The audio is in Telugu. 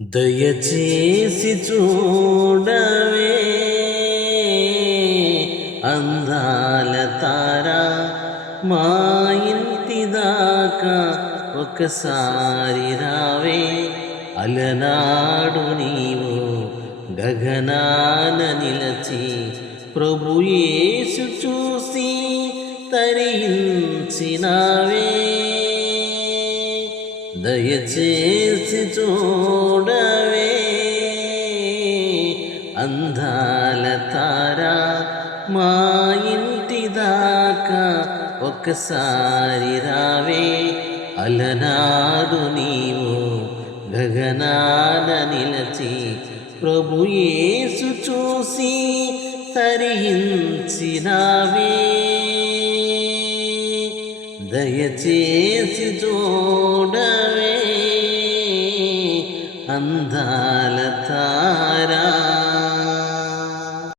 దయచేసి చూడవే అందాల తారా, మా ఇంటి దాకా ఒకసారి రావే. అలనాడు నీవు గగనాన నిలచి ప్రభు యేసు చూసి తరించినావే. దయచేసి చూడవే అందాల తారా, మా ఇంటి దాకా ఒకసారి రావే. అలనాడు నీవు గగనాన నిలచి ప్రభు యేసు చూసి తరించినావే. దయచేసి చూడవే అందాల తారా.